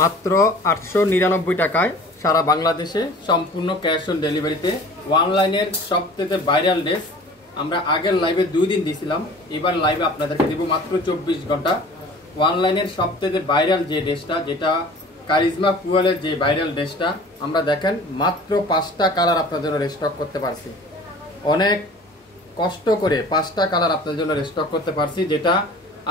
মাত্র 899 টাকায় সারা বাংলাদেশে সম্পূর্ণ ক্যাশ অন ডেলিভারিতে অনলাইনের সবথেকে ভাইরাল ড্রেস। আমরা আগের লাইভে 2 দিন দিয়েছিলাম, এবার লাইভে আপনাদেরকে দিব মাত্র 24 ঘন্টা। অনলাইনের সবথেকে ভাইরাল যে ড্রেসটা, যেটা কারিজমা ফুয়ালের যে ভাইরাল ড্রেসটা, আমরা দেখেন মাত্র 5টা কালার আপনাদের জন্য রিস্টক করতে পারছি। অনেক কষ্ট করে 5টা কালার আপনাদের জন্য রিস্টক করতে পারছি, যেটা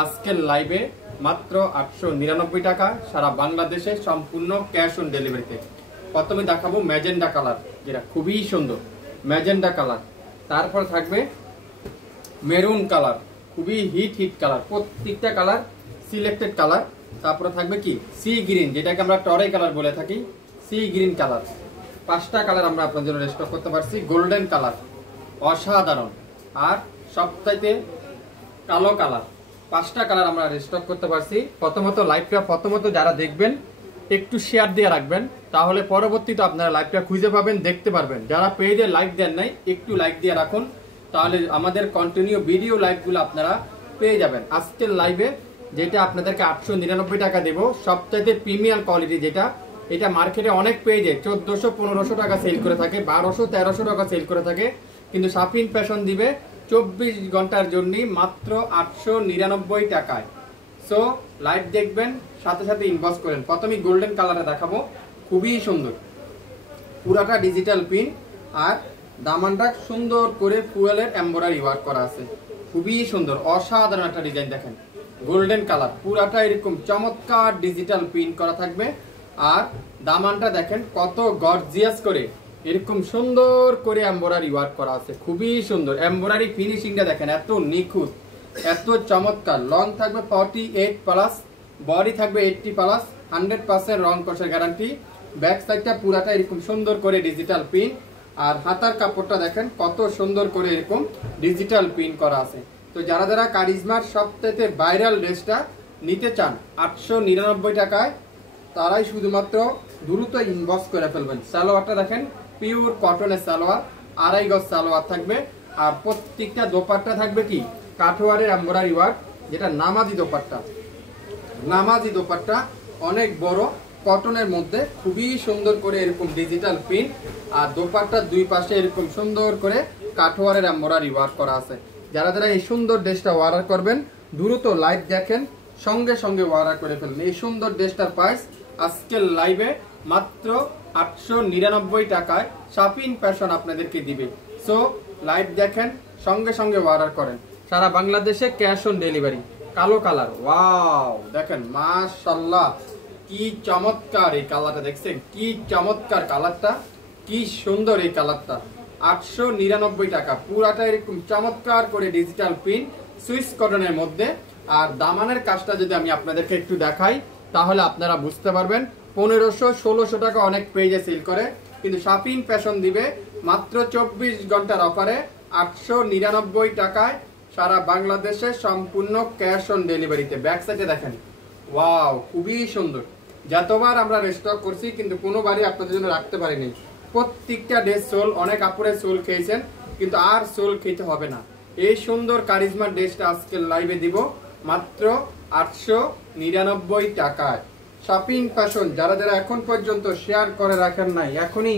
আজকের লাইভে মাত্র 899 টাকা সারা বাংলাদেশে সম্পূর্ণ ক্যাশ অন ডেলিভারিতে। প্রথমে দেখাবো ম্যাজেন্ডা কালার, যেটা খুবই সুন্দর ম্যাজেন্ডা কালার। তারপর থাকবে মেরুন কালার, খুবই হিট কালার, প্রত্যেকটা কালার সিলেক্টেড কালার। তারপরে থাকবে কি সি গ্রিন, যেটাকে আমরা টরে কালার বলে থাকি, সি গ্রিন কালার। 5টা কালার আমরা আপনাদের জন্য রিস্টক করতে পারছি। গোল্ডেন কালার অসাধারণ, আর সবচাইতে কালো কালার। 5টা কালার আমরা রিস্টক করতে পারছি। প্রথমত লাইভটা যারা দেখবেন একটু শেয়ার দিয়ে রাখবেন, তাহলে পরবর্তীতে আপনারা লাইভটা খুঁজে পাবেন, দেখতে পারবেন। যারা পেজে লাইক দেন নাই একটু লাইক দিয়ে রাখুন, তাহলে আমাদের কন্টিনিউ ভিডিও লাইভগুলো আপনারা পেয়ে যাবেন। আজকের লাইভে যেটা আপনাদেরকে 899 টাকা দেবো, সবচাইতে প্রিমিয়াম কোয়ালিটি, যেটা এটা মার্কেটে অনেক পেজে 1400-1500 টাকা সেল করে থাকে, 1200-1300 টাকা সেল করে থাকে, কিন্তু শাপিন ফ্যাশন দিবে 24 ঘন্টার জন্য মাত্র 899 টাকায়। সো লাইভ দেখবেন, সাথে সাথে ইনবক্স করেন। প্রথমে গোল্ডেন কালারে দেখাবো, খুবই সুন্দর, পুরাটা ডিজিটাল প্রিন্ট, আর দামানটা সুন্দর করে ফুয়েলের এমব্রয়ডারি ওয়ার্ক করা আছে, খুবই সুন্দর অসাধারণ একটা ডিজাইন। দেখেন গোল্ডেন কালার, পুরাটা এরকম চমৎকার ডিজিটাল প্রিন্ট করা থাকবে। আর দামানটা দেখেন কত গর্জিয়াস করে এরকম সুন্দর করে এমব্রয়ডারি ওয়ার্ক করা আছে, খুবই সুন্দর। এমব্রয়ডারি ফিনিশিংটা দেখেন এত নিখুঁত, এত চমৎকার। লং থাকবে 48+, বডি থাকবে 80+, 100% রং কষের গ্যারান্টি। ব্যাক সাইডটা পুরাটা এরকম সুন্দর করে ডিজিটাল প্রিন্ট, আর হাতার কাপড়টা দেখেন কত সুন্দর করে এরকম ডিজিটাল প্রিন্ট করা আছে। তো যারা যারা কারিজমার সবথেকে ভাইরাল ড্রেসটা নিতে চান 899 টাকায়, তারাই শুধুমাত্র দ্রুত ইনবক্স করে ফেলবেন। সালোয়ারটা দেখেন পিওর কটনের সালোয়ার, 2.5 গজ সালোয়ার থাকবে, আর প্রত্যেকটা দোপাট্টা থাকবে কি কাঠওয়ারের এমব্রয়ডারি ওয়ার্ক, যেটা নামাজি দোপাট্টা। নামাজি দোপাট্টা অনেক বড়, কটনের মধ্যে খুবই সুন্দর করে এরকম ডিজিটাল প্রিন্ট, আর দোপাট্টার দুই পাশে এরকম সুন্দর করে কাঠওয়ারের এমব্রয়ডারি ওয়ার্ক করা আছে। যারা যারা এই সুন্দর ড্রেসটা অর্ডার করবেন, দ্রুত লাইভ দেখেন, সঙ্গে সঙ্গে অর্ডার করে ফেলুন। এই সুন্দর ড্রেসটার প্রাইস আজকের লাইভে মাত্র 899 টাকায় শাপিন ফ্যাশন আপনাদেরকে দিবে। সো লাইভ দেখেন, সঙ্গে সঙ্গে অর্ডার করেন। সারা বাংলাদেশে ক্যাশ অন ডেলিভারি। কালো কালার, ওয়াও দেখেন মাশাআল্লাহ, কি চমৎকার এই কালারটা, দেখছেন কি চমৎকার কালারটা, কি সুন্দর এই কালারটা। 899 টাকা, পুরাটা এরকম চমৎকার করে ডিজিটাল প্রিন্ট, সুইস কটনের মধ্যে। আর দামানের কাজটা যদি আমি আপনাদেরকে একটু দেখাই, তাহলে আপনারা বুঝতে পারবেন। 1500-1600 টাকা অনেক পেজে সেল করে, কিন্তু শাপিন ফ্যাশন দিবে মাত্র 24 ঘন্টার অফারে 899 টাকায় সারা বাংলাদেশে সম্পূর্ণ ক্যাশ অন ডেলিভারিতে। ব্যাক সাইডে দেখেন, ওয়াও খুবই সুন্দর। যতবার আমরা রিস্টক করছি, কিন্তু কোনোবারই আপনাদের জন্য রাখতে পারিনি। প্রত্যেকটা ড্রেস সোল, অনেক আপুরে সোল খেয়েছেন, কিন্তু আর সোল খেতে হবে না। এই সুন্দর কারিজমা ড্রেসটা আজকের লাইভে দিব মাত্র 899 টাকায় শাপিন ফ্যাশন। যারা যারা এখন পর্যন্ত শেয়ার করে রাখেন নাই, এখনই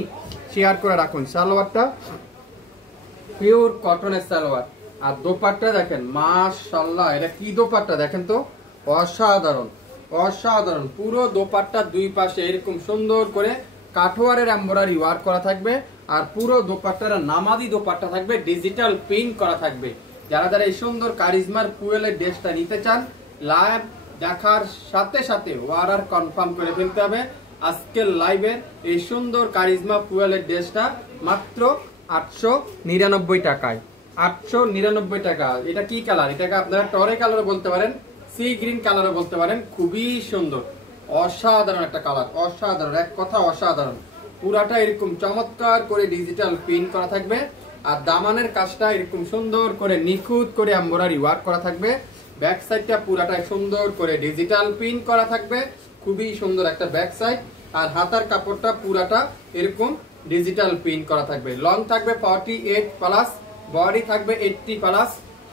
শেয়ার করে রাখুন। সালোয়ারটা পিওর কটনের সালোয়ার, আর দোপাট্টা দেখেন মাশাআল্লাহ, এটা কি দোপাট্টা দেখেন তো, অসাধারণ অসাধারণ। পুরো দোপাট্টার দুই পাশে এরকম সুন্দর করে কাঠওয়ারের এমব্রয়ডারি ওয়ার্ক করা থাকবে, আর পুরো দোপাট্টাটা নামাজি দোপাট্টা থাকবে, ডিজিটাল প্রিন্ট করা থাকবে। যারা যারা এই সুন্দর কারিজমার ফুয়েলের ড্রেসটা নিতে চান, লাইভ দেখার সাথে সাথে অর্ডার কনফার্ম করে ফেলতে হবে। আজকের লাইভের এই সুন্দর কারিজমা ফুয়েলের ড্রেসটা মাত্র 899 টাকায়। 899 টাকা। এটা কি কালার? এটাকে আপনারা টরে কালারও বলতে পারেন, সি গ্রিন কালারও বলতে পারেন। খুবই সুন্দর, অসাধারণ একটা কালার, অসাধারণ, এক কথা অসাধারণ। পুরাটা এরকম চমৎকার করে ডিজিটাল প্রিন্ট করা থাকবে, আর দামানের কাজটা এরকম সুন্দর করে নিখুঁত করে এমব্রয়ডারি ওয়ার্ক করা থাকবে। ব্যাক সাইডটা পুরাটা সুন্দর করে ডিজিটাল প্রিন্ট করা থাকবে, খুবই সুন্দর একটা ব্যাক সাইড। আর হাতার কাপড়টা পুরাটা এরকম ডিজিটাল প্রিন্ট করা থাকবে। লং থাকবে 48+, বডি থাকবে 80+,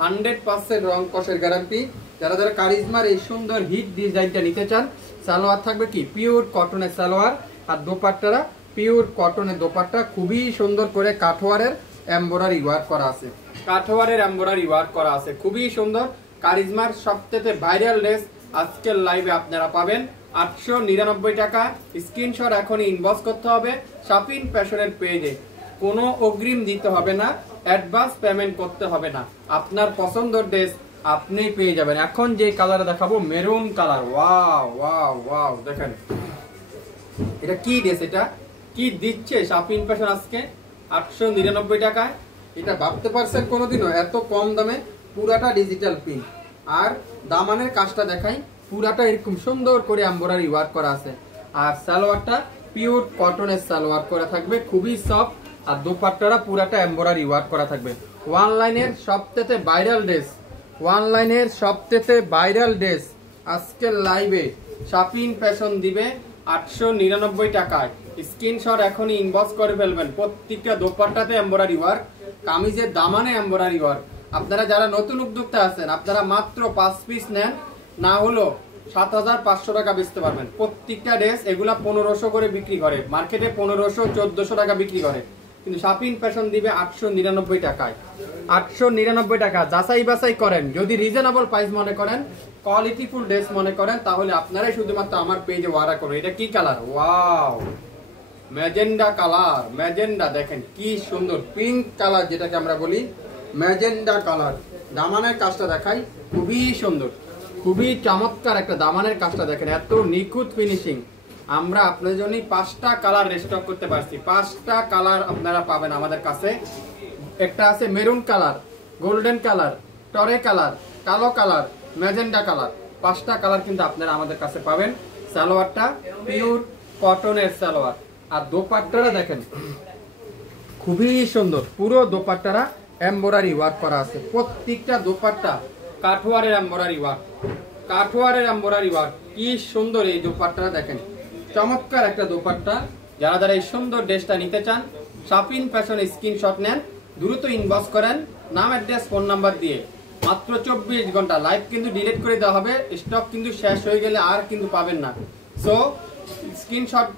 100% রং কষের গ্যারান্টি। যারা যারা কারিজমার এই সুন্দর হিট ডিজাইনটা নিতে চান, সালোয়ার থাকবে কি পিওর কটনের সালোয়ার, আর দোপাট্টারা পিওর কটনের দোপাট্টা, খুবই সুন্দর করে কাঠওয়ারের এমব্রয়ডারি ওয়ার্ক করা আছে, কাঠওয়ারের এমব্রয়ডারি ওয়ার্ক করা আছে, খুবই সুন্দর। কারিজমার সবথেকে ভাইরাল ড্রেস আজকের লাইভে আপনারা পাবেন 899 টাকা। স্ক্রিনশট এখনই ইনবক্স করতে হবে শাপিন ফ্যাশনের পেজে, কোনো অগ্রিম দিতে হবে না, অ্যাডভান্স পেমেন্ট করতে হবে না, আপনার পছন্দের ড্রেস আপনি পেয়ে যাবেন। এখন যে কালার দেখাবো maroon colour, wow wow wow, দেখেন এটা কি ড্রেস, এটা কি দিচ্ছে শাপিন ফ্যাশন আজকে 899 টাকায়। এটা ভাবতে পারছেন কোনোদিনও এত কম দামে? পুরাটা ডিজিটাল প্রিন্ট, আর দামানের কাজটা দেখাই, পুরাটা এরকম সুন্দর করে এমব্রয়ডারি ওয়ার্ক করা আছে, আর সালোয়ারটা পিওর কটনের সালোয়ার করা থাকবে, খুবই সফট, আর দোপাট্টাটা পুরাটা এমব্রয়ডারি ওয়ার্ক করা থাকবে। অনলাইনের সবথেকে ভাইরাল ড্রেস, অনলাইনের সবথেকে ভাইরাল ড্রেস আজকের লাইভে শাপিন ফ্যাশন দিবে 899 টাকায়। স্ক্রিনশট এখনই ইনবক্স করে ফেলবেন। প্রত্যেকটা দোপাট্টাতে এমব্রয়ডারি ওয়ার্ক, কামিজের দামানে এমব্রয়ডারি ওয়ার্ক। আপনারা যারা নতুন উদ্যোক্তা আছেন, আপনারা মাত্র 5 পিস নেন, না হলো 7500 টাকা বেচতে পারবেন। প্রত্যেকটা ড্রেস এগুলা 1500 করে বিক্রি করে, মার্কেটে 1500-1400 টাকা বিক্রি করে, কিন্তু শাপিন ফ্যাশন দিবে 899 টাকায়। 899 টাকা। যাচাই বাছাই করেন, যদি রিজনেবল প্রাইস মনে করেন, কোয়ালিটিফুল ড্রেস মনে করেন, তাহলে আপনারাই শুধুমাত্র আমার পেজে অর্ডার করুন। এটা কি colour? Wow, magenta colour, magenta, দেখেন কি সুন্দর পিঙ্ক কালার, যেটাকে আমরা বলি ম্যাজেন্ডা কালার। দামানের কাজটা দেখাই, খুবই সুন্দর, খুবই চমৎকার একটা দামানের কাজটা দেখেন, এত নিখুঁত ফিনিশিং। আমরা আপনাদের জন্য 5টা কালার রেস্টক করতে পারছি, 5টা কালার আপনারা পাবেন আমাদের কাছে। একটা আছে মেরুন কালার, গোল্ডেন কালার, টরে কালার, কালো কালার, ম্যাজেন্ডা কালার, 5টা কালার কিন্তু আপনারা আমাদের কাছে পাবেন। সালোয়ারটা পিওর কটনের সালোয়ার, আর দোপাট্টাটা দেখেন খুবই সুন্দর, পুরো দোপাট্টারা এমব্রয়ডারি ওয়ার্ক করা আছে। প্রত্যেকটা দোপাট্টা কাঠওয়ারের এমব্রয়ডারি ওয়ার্ক, কাঠওয়ারের এমব্রয়ডারি ওয়ার্ক। কি সুন্দর এই দোপাট্টাটা দেখেন, চমৎকার একটা দোপাট্টা। যারা যারা এই সুন্দর ড্রেসটা নিতে চান, শাপিন ফ্যাশন স্ক্রিনশট নেন, দ্রুত ইনবক্স করেন নাম, অ্যাড্রেস, ফোন নাম্বার দিয়ে। মাত্র 24 ঘন্টা, লাইভ কিন্তু ডিলিট করে দেওয়া হবে, স্টক কিন্তু শেষ হয়ে গেলে আর কিন্তু পাবেন না। সো স্ক্রিনশট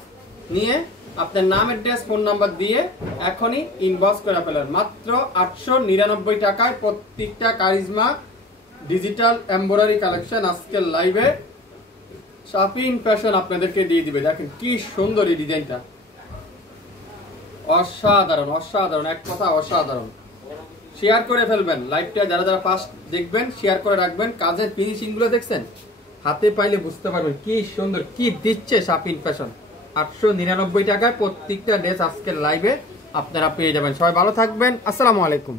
নিয়ে আপনার নাম, অ্যাড্রেস, ফোন নাম্বার দিয়ে এখনই ইনবক্স করে ফেলেন। মাত্র 899 টাকায় প্রত্যেকটা কারিজমা ডিজিটাল এমব্রয়ডারি কালেকশন আজকের লাইভে শাপিন ফ্যাশন আপনাদেরকে দিয়ে দিবে। দেখেন কি সুন্দর এই ডিজাইনটা, অসাধারণ, অসাধারণ, এক কথা অসাধারণ। শেয়ার করে ফেলবেন লাইভটা, যারা যারা ফার্স্ট দেখবেন শেয়ার করে রাখবেন। কাজের ফিনিশিং গুলো দেখছেন, হাতে পাইলে বুঝতে পারবেন কি সুন্দর, কি দিচ্ছে শাপিন ফ্যাশন। 899 টাকায় প্রত্যেকটা ড্রেস আজকের লাইভে আপনারা পেয়ে যাবেন। সবাই ভালো থাকবেন, আসসালামু আলাইকুম।